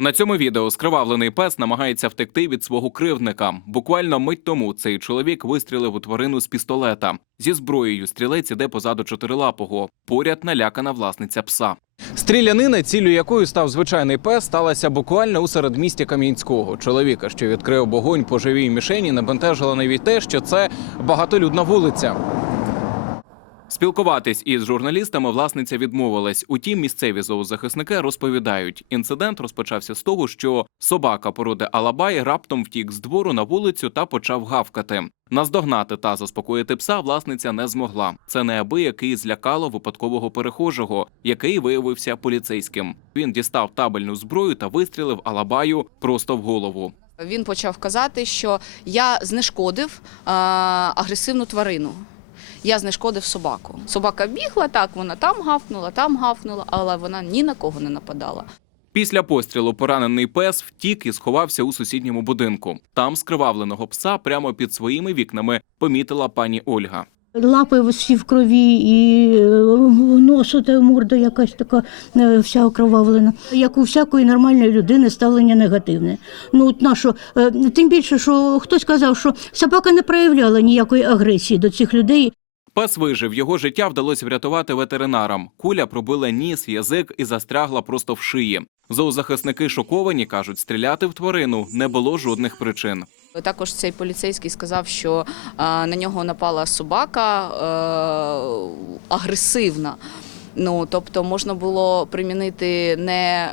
На цьому відео скривавлений пес намагається втекти від свого кривдника. Буквально мить тому цей чоловік вистрілив у тварину з пістолета. Зі зброєю стрілець іде позаду чотирилапого. Поряд налякана власниця пса. Стрілянина, ціллю якої став звичайний пес, сталася буквально у середмісті Кам'янського. Чоловіка, що відкрив вогонь по живій мішені, не бентежило навіть те, що це багатолюдна вулиця. Спілкуватись із журналістами власниця відмовилась. Утім, місцеві зоозахисники розповідають, інцидент розпочався з того, що собака породи Алабай раптом втік з двору на вулицю та почав гавкати. Наздогнати та заспокоїти пса власниця не змогла. Це неабиякий злякало випадкового перехожого, який виявився поліцейським. Він дістав табельну зброю та вистрілив Алабаю просто в голову. Він почав казати, що я знешкодив а, агресивну тварину. Я знешкодив собаку. Собака бігла, так вона там гавкнула, там гавкнула, але вона ні на кого не нападала. Після пострілу поранений пес втік і сховався у сусідньому будинку. Там скривавленого пса прямо під своїми вікнами помітила пані Ольга. Лапи всі в крові, і е, нос, оте морда якась така е, вся окровавлена. Як у всякої нормальної людини ставлення негативне. Ну от нащо, е, тим більше, що хтось сказав, що собака не проявляла ніякої агресії до цих людей. Пес вижив. Його життя вдалося врятувати ветеринарам. Куля пробила ніс, язик і застрягла просто в шиї. Зоозахисники шоковані кажуть, стріляти в тварину не було жодних причин. Також цей поліцейський сказав, що на нього напала собака е, агресивна. Ну, тобто можна було примінити не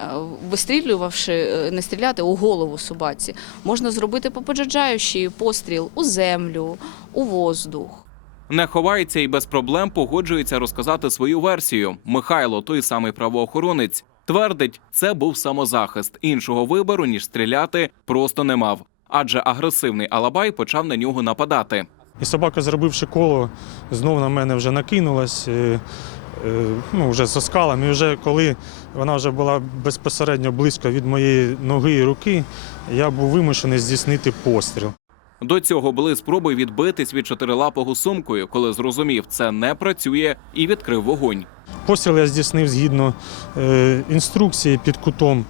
вистрілювавши, е, не стріляти у голову собаці. Можна зробити попереджаючий постріл у землю, у воздух. Не ховається і без проблем погоджується розказати свою версію. Михайло, той самий правоохоронець, твердить, це був самозахист. Іншого вибору ніж стріляти просто не мав. Адже агресивний Алабай почав на нього нападати. І собака, зробивши коло, знов на мене вже накинулась, е, е, ну, вже з оскалом. І вже коли вона вже була безпосередньо близько від моєї ноги і руки, я був вимушений здійснити постріл. До цього були спроби відбитись від чотирилапого сумкою, коли зрозумів, це не працює, і відкрив вогонь. Постріл я здійснив згідно е, інструкції під кутом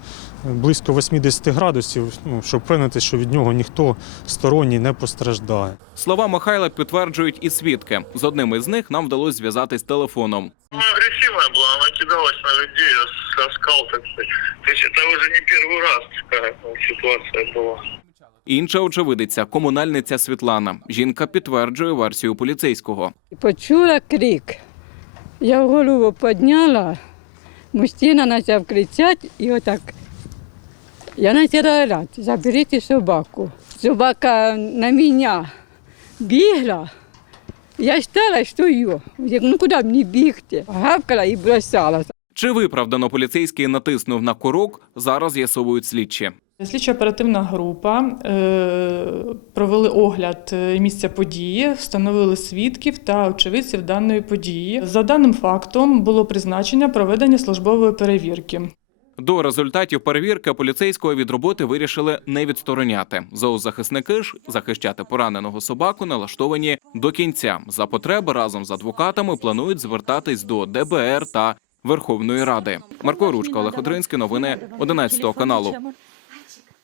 е, близько 80 градусів, ну, щоб впевнити, що від нього ніхто сторонній не постраждає. Слова Михайла підтверджують і свідки. З одним із них нам вдалося зв'язатись телефоном. Ну, агрессивная была, она кидалась на людей, со скал, так сказать. То есть это уже не первый раз такая ну, ситуация была. Інша очевидиця, комунальниця Світлана. Жінка підтверджує версію поліцейського. Почула крик. Я голову підняла, мужчина почав кричати і отак. Я почала орати, заберіть собаку. Собака на мене бігла. Я стала, стою. Я, ну куди мені бігти? Гавкала і бросалася. Чи виправдано поліцейський натиснув на курок, зараз з'ясовують слідчі. Слідчо-оперативна група е, провели огляд е, місця події, встановили свідків та очевидців даної події. За даним фактом було призначення проведення службової перевірки. До результатів перевірки поліцейського від роботи вирішили не відстороняти. Зоозахисники ж захищати пораненого собаку налаштовані до кінця. За потреби разом з адвокатами планують звертатись до ДБР та Верховної Ради. Марко Ручка, Олег Одринський, новини 11 каналу.